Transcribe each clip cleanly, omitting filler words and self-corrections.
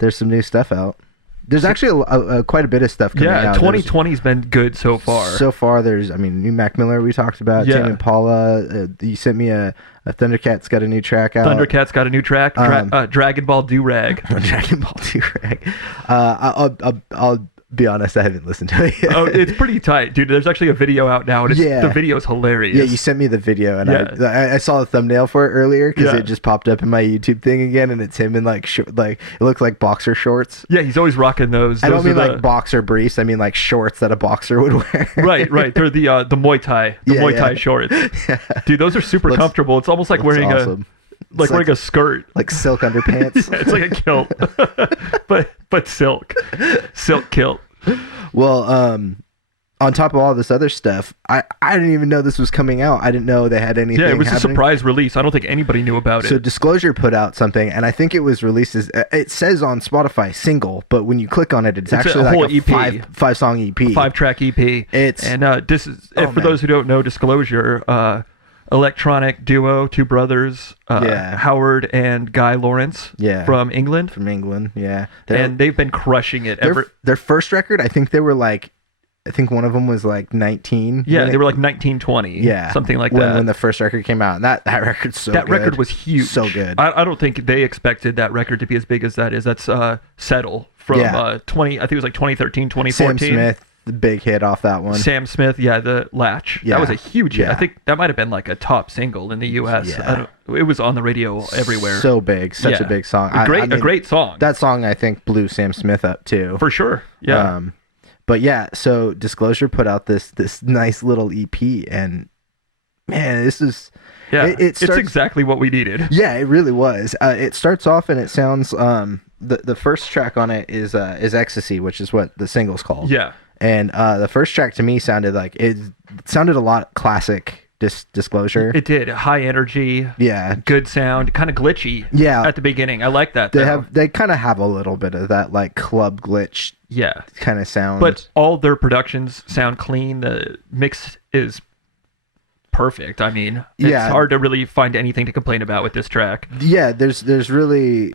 there's some new stuff out. There's actually quite a bit of stuff coming out. Yeah, 2020's been good so far. So far, there's, new Mac Miller we talked about. Yeah. Tame Impala. You sent me a Thundercat's got a new track out. Thundercat's got a new track. Dragon Ball Do-Rag. Dragon Ball Do-Rag. I'll be honest, I haven't listened to it yet. Oh, it's pretty tight, dude. There's actually a video out now, and the video's hilarious. Yeah, you sent me the video, and I saw the thumbnail for it earlier because it just popped up in my YouTube thing again, and it's him in it looks like boxer shorts. Yeah, he's always rocking those. I don't mean like boxer briefs. I mean like shorts that a boxer would wear. Right. They're the Muay Thai, Muay Thai shorts. Yeah. Dude, those are super comfortable. It's almost like wearing awesome. wearing a skirt, like silk underpants. Yeah, it's like a kilt, but silk kilt. Well, on top of all this other stuff, I didn't even know this was coming out. I didn't know they had anything. Yeah, it was happening. A surprise release. I don't think anybody knew about it. So Disclosure put out something, and I think it was released as it says on Spotify single, but when you click on it, it's actually a whole like a EP. five song EP, 5-track EP. This is for those who don't know Disclosure. Electronic duo, two brothers, Howard and Guy Lawrence, from England. Yeah. And they've been crushing it. Their first record, I think they were like, one of them was like 19. Yeah, they were like 19, 20. Yeah, something like that. When the first record came out, and that record's so good. That record was huge. So good. I don't think they expected that record to be as big as that is. That's Settle from 20. I think it was like 2013, 2014. Sam Smith. The big hit off that one. Sam Smith, the Latch. Yeah. That was a huge hit. I think that might have been like a top single in the U.S. Yeah. It was on the radio everywhere. So big. Such a big song. A great song. That song, I think, blew Sam Smith up, too. For sure. Yeah. But yeah, so Disclosure put out this nice little EP, and man, this is... Yeah, it's exactly what we needed. Yeah, it really was. It starts off and it sounds... The first track on it is Ecstasy, which is what the single's called. Yeah. And the first track to me sounded like it sounded a lot classic Disclosure. It did. High energy. Yeah. Good sound. Kind of glitchy. Yeah. At the beginning. I like that. They kind of have a little bit of that like club glitch. Yeah. Kind of sound. But all their productions sound clean. The mix is perfect. I mean, it's hard to really find anything to complain about with this track. Yeah. There's really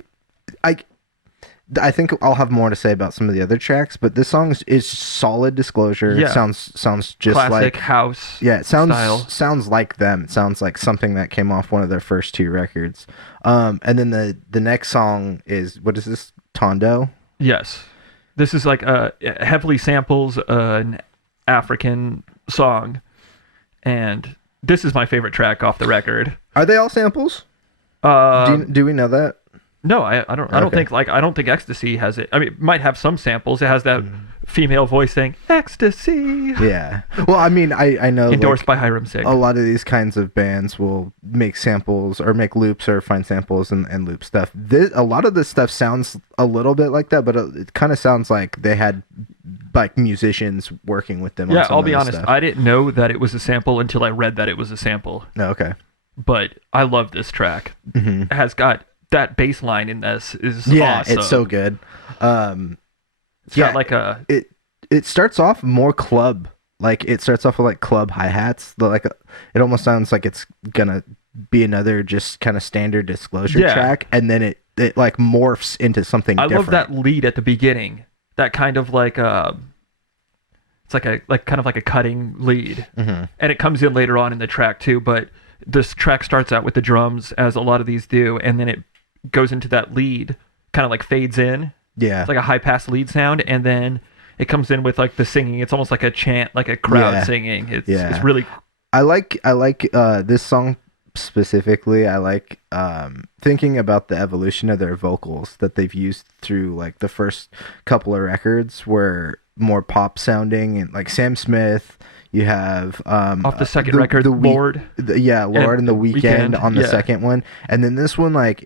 I think I'll have more to say about some of the other tracks, but this song is solid Disclosure. Yeah. It sounds just classic like house. Yeah, it sounds like them. It sounds like something that came off one of their first two records. And then the next song is, what is this? Tondo? Yes. This is like heavily samples an African song, and this is my favorite track off the record. Are they all samples? Do we know that? No, I don't think Ecstasy has it. I mean, it might have some samples. It has that female voice saying Ecstasy. Yeah. Well, I mean, I know endorsed by Hiram Singh. A lot of these kinds of bands will make samples or make loops or find samples and loop stuff. A lot of this stuff sounds a little bit like that, but it kind of sounds like they had like musicians working with them. Yeah, I'll be honest. I didn't know that it was a sample until I read that it was a sample. Oh, okay. But I love this track. Mm-hmm. It has got that bass line in this is awesome. It's so good. It's got like a it starts off more club, like it starts off with like club hi-hats. It almost sounds like it's gonna be another just kind of standard Disclosure track, and then it like morphs into something different. Love that lead at the beginning, that kind of like it's like kind of like a cutting lead, and it comes in later on in the track too, but this track starts out with the drums, as a lot of these do, and then it goes into that lead, kind of like fades in. Yeah. It's like a high pass lead sound, and then it comes in with like the singing. It's almost like a chant, like a crowd singing. It's really... I like this song specifically. I like thinking about the evolution of their vocals that they've used through like the first couple of records were more pop sounding, and like Sam Smith. You have off the second record, Lord. Lord and The Weeknd on the second one. And then this one, like,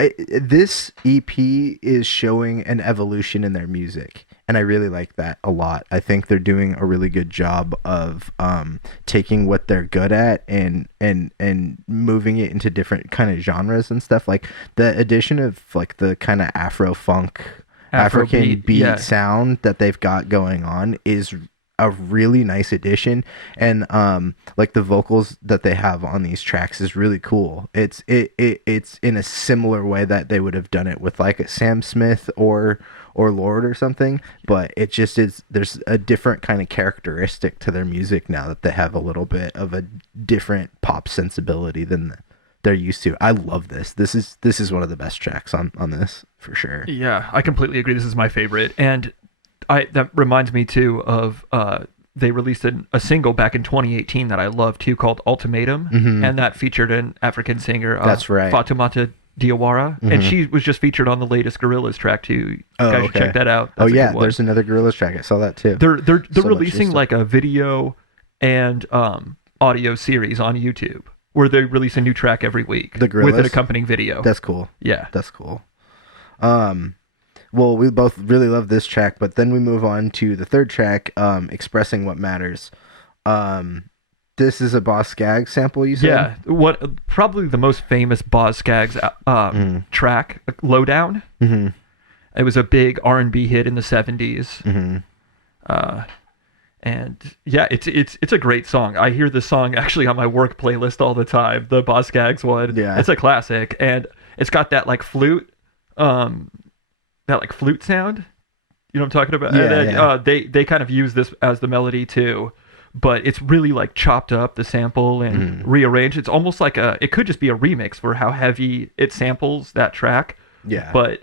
this EP is showing an evolution in their music. And I really like that a lot. I think they're doing a really good job of taking what they're good at and moving it into different kind of genres and stuff. Like the addition of like the kind of Afro funk, African beat sound that they've got going on is a really nice addition, and like the vocals that they have on these tracks is really cool. It's in a similar way that they would have done it with like a Sam Smith or Lord or something, but it just is, there's a different kind of characteristic to their music now that they have a little bit of a different pop sensibility than they're used to. I love this. This is one of the best tracks on this for sure. Yeah, I completely agree. This is my favorite, and that reminds me too of they released a single back in 2018 that I love too called Ultimatum, and that featured an African singer. That's right. Fatoumata Diawara, and she was just featured on the latest Gorillaz track too. You guys should check that out. That's yeah, there's another Gorillaz track. I saw that too. They're releasing like a video and audio series on YouTube where they release a new track every week with an accompanying video. That's cool. Yeah, that's cool. Well, we both really love this track, but then we move on to the third track, Expressing What Matters. This is a Boz Scaggs sample, you said? Yeah, probably the most famous Boz Scaggs track, Lowdown. Mm-hmm. It was a big R&B hit in the 70s. Mm-hmm. And yeah, it's a great song. I hear this song actually on my work playlist all the time, the Boz Scaggs one. Yeah. It's a classic, and it's got that like flute sound. You know what I'm talking about? Yeah, they kind of use this as the melody too, but it's really like chopped up, the sample, and rearranged. It's almost like it could just be a remix for how heavy it samples that track. Yeah. But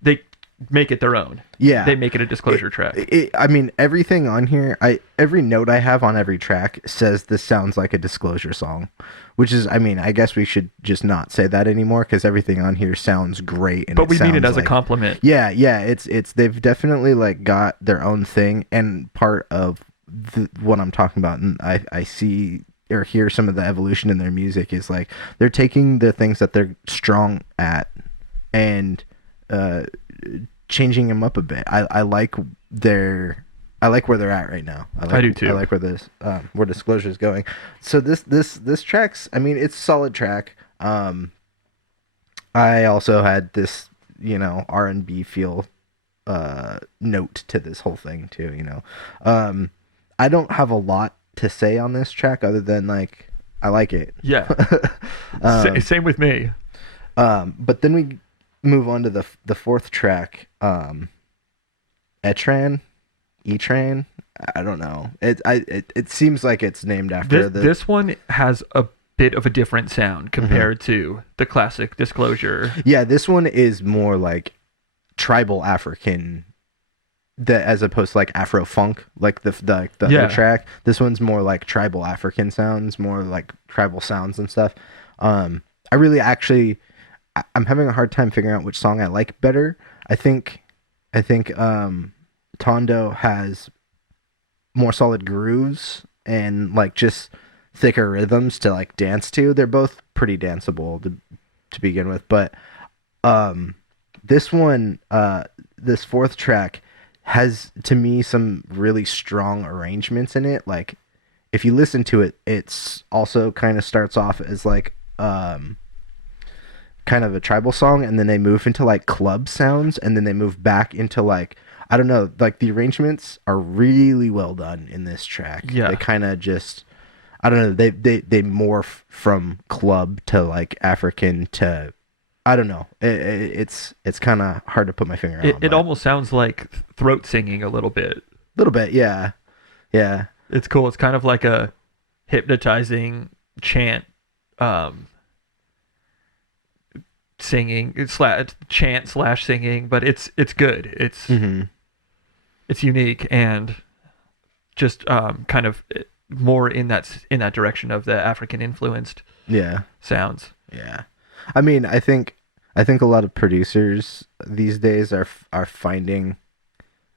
they make it their own. Yeah. They make it a Disclosure track. I mean, everything on here, every note I have on every track says this sounds like a Disclosure song, which is, I mean, I guess we should just not say that anymore because everything on here sounds great. And but we mean it as a compliment. Yeah. It's they've definitely like got their own thing, and part of what I'm talking about, and I see or hear some of the evolution in their music is like they're taking the things that they're strong at and changing them up a bit. I like where they're at right now. I do too. I like where Disclosure is going. So this track's, I mean, it's a solid track. I also had this, R&B feel note to this whole thing too, I don't have a lot to say on this track other than like I like it. Yeah. Same with me. But then we move on to the fourth track, Etran. I don't know. It seems like it's named after this one has a bit of a different sound compared to the classic Disclosure. Yeah, this one is more like tribal African, as opposed to like Afro funk, like the other track. This one's more like tribal African sounds, more like tribal sounds and stuff. I'm having a hard time figuring out which song I like better. I think Tondo has more solid grooves and like just thicker rhythms to like dance to. They're both pretty danceable to begin with, but this one, this fourth track has to me some really strong arrangements in it. Like if you listen to it, it's also kind of starts off as like kind of a tribal song, and then they move into like club sounds, and then they move back into like, I don't know, like the arrangements are really well done in this track. Yeah. They kind of just, I don't know, they morph from club to like African to, I don't know. It's kind of hard to put my finger on. It almost sounds like throat singing a little bit. A little bit, yeah. Yeah. It's cool. It's kind of like a hypnotizing chant singing chant / singing, but it's good. It's unique and just kind of more in that direction of the African influenced sounds. Yeah. I mean, I think a lot of producers these days are finding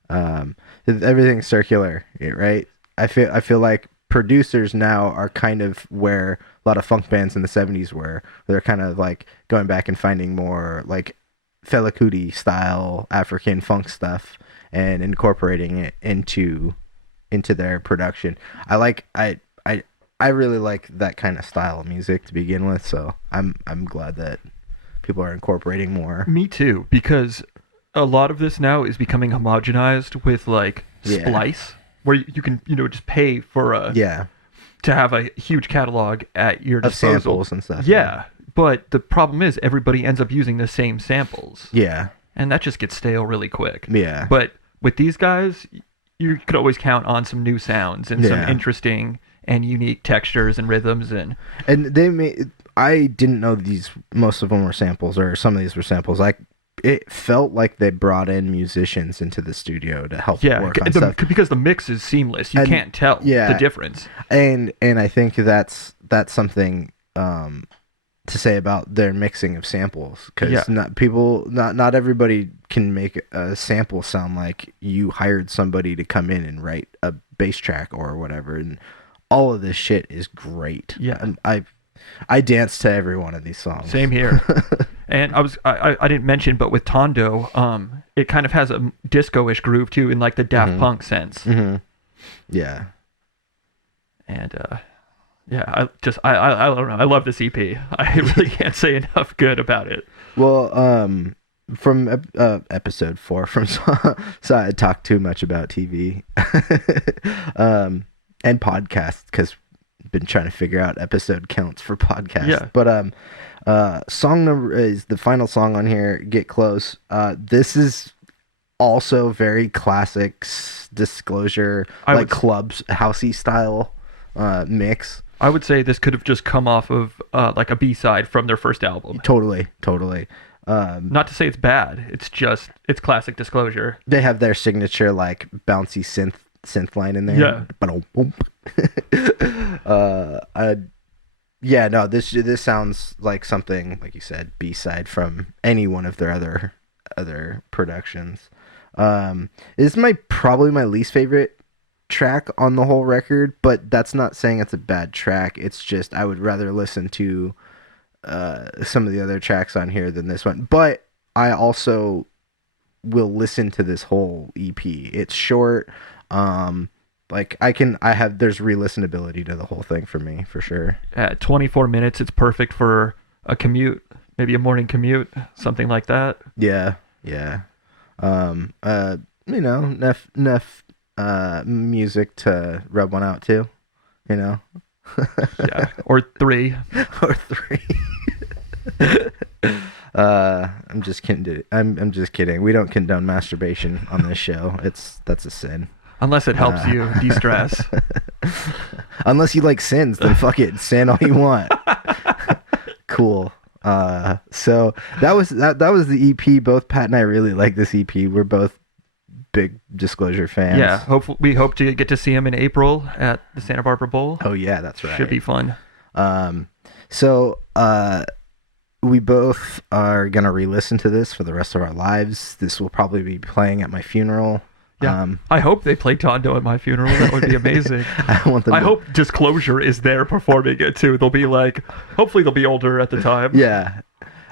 everything's circular, right? I feel like producers now are kind of where a lot of funk bands in the 70s were. They're kind of like going back and finding more like Fela Kuti style African funk stuff and incorporating it into their production. I really like that kind of style of music to begin with, so I'm glad that people are incorporating more. Me too, because a lot of this now is becoming homogenized with like splice. where you can just pay for Yeah. to have a huge catalog at your Of disposal. samples and stuff. Yeah, but the problem is everybody ends up using the same samples. Yeah. And that just gets stale really quick. Yeah. But with these guys, you could always count on some new sounds and some interesting and unique textures and rhythms and they made. I didn't know most of them were samples, or some of these were samples. It felt like they brought in musicians into the studio to help work on stuff. Because the mix is seamless. You can't tell the difference. And I think that's something to say about their mixing of samples, because not everybody can make a sample sound like you hired somebody to come in and write a bass track or whatever. And all of this shit is great. Yeah. I danced to every one of these songs. Same here. And I didn't mention, but with Tondo, it kind of has a disco-ish groove too, in like the Daft Punk sense. Mm-hmm. Yeah. And I don't know. I love this EP. I really can't say enough good about it. Well, from episode 4, so I talked too much about TV, and podcasts, because been trying to figure out episode counts for podcasts. Yeah. But song number is the final song on here, Get Close. This is also very classic Disclosure, clubs housey style mix. I would say this could have just come off of like a B-side from their first album. Totally. Not to say it's bad. It's classic Disclosure. They have their signature like bouncy synth line in there. Yeah. This sounds like something, like you said, B-side from any one of their other productions. This is probably my least favorite track on the whole record, but that's not saying it's a bad track. It's just I would rather listen to some of the other tracks on here than this one. But I also will listen to this whole EP. It's short. There's re-listenability to the whole thing for me, for sure. At 24 minutes, it's perfect for a commute, maybe a morning commute, something like that. Yeah. Enough music to rub one out to, Yeah, or 3. I'm just kidding. I'm just kidding. We don't condone masturbation on this show. That's a sin. Unless it helps you de-stress. Unless you like sins, then fuck it. Sin all you want. Cool. So that was the EP. Both Pat and I really like this EP. We're both big Disclosure fans. Yeah. We hope to get to see him in April at the Santa Barbara Bowl. Oh yeah, that's right. Should be fun. So we both are gonna re-listen to this for the rest of our lives. This will probably be playing at my funeral. Yeah. I hope they play Tondo at my funeral. That would be amazing. I hope Disclosure is there performing it too. Hopefully they'll be older at the time. Yeah.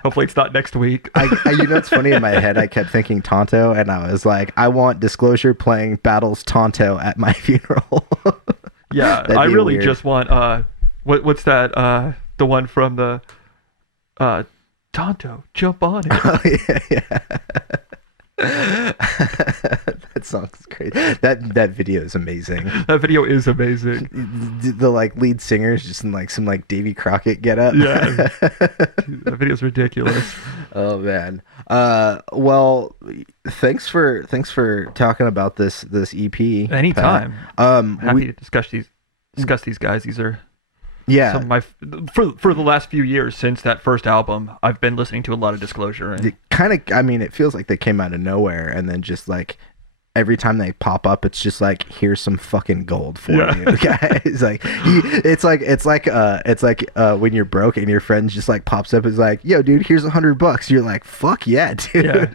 Hopefully it's not next week. It's funny, in my head I kept thinking Tonto, and I was like, I want Disclosure playing Battles Tonto at my funeral. Yeah, I really weird. Just want what's that? The one from the Tonto, jump on it. Oh yeah. That song's great. That video is amazing. That video is amazing. The lead singer is just in some Davy Crockett getup. Yeah, that video's ridiculous. Oh man. Well, thanks for talking about this EP. Anytime. Pat. Happy to discuss these guys. These are some of my for the last few years since that first album. I've been listening to a lot of Disclosure. And it feels like they came out of nowhere, and then just every time they pop up, it's just here's some fucking gold for you, guys. It's like when you're broke and your friend just pops up, is like, yo, dude, here's $100. You're like, fuck yeah, dude. Yeah.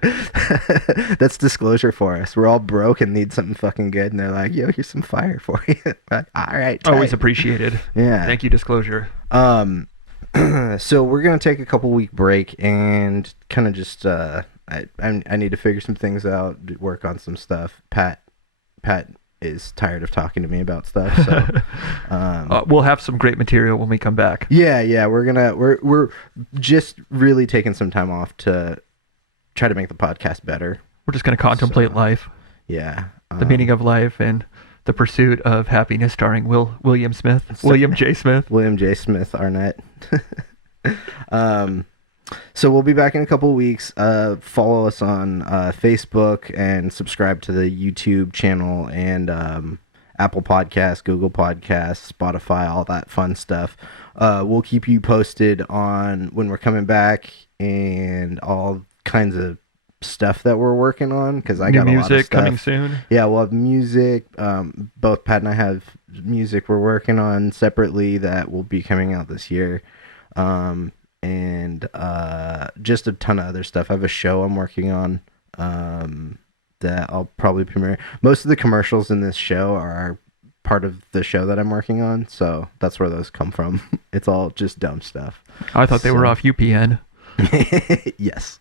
That's Disclosure for us. We're all broke and need something fucking good, and they're like, yo, here's some fire for you. All right, tight. Always appreciated. Yeah, thank you, Disclosure. So we're gonna take a couple week break and kind of just I need to figure some things out, work on some stuff. Pat is tired of talking to me about stuff, so we'll have some great material when we come back. Yeah, we're just really taking some time off to try to make the podcast better. We're just gonna contemplate life. Yeah, the meaning of life and The Pursuit of Happiness, starring William J. Smith. William J. Smith Arnett. So we'll be back in a couple of weeks. Follow us on Facebook and subscribe to the YouTube channel and Apple Podcasts, Google Podcasts, Spotify, all that fun stuff. We'll keep you posted on when we're coming back and all kinds of stuff that we're working on, because I got a lot of music stuff coming soon. Yeah, we'll have music. Both Pat and I have music we're working on separately that will be coming out this year. And just a ton of other stuff. I have a show I'm working on that I'll probably premiere. Most of the commercials in this show are part of the show that I'm working on, so that's where those come from. It's all just dumb stuff. I thought they were off UPN. Yes.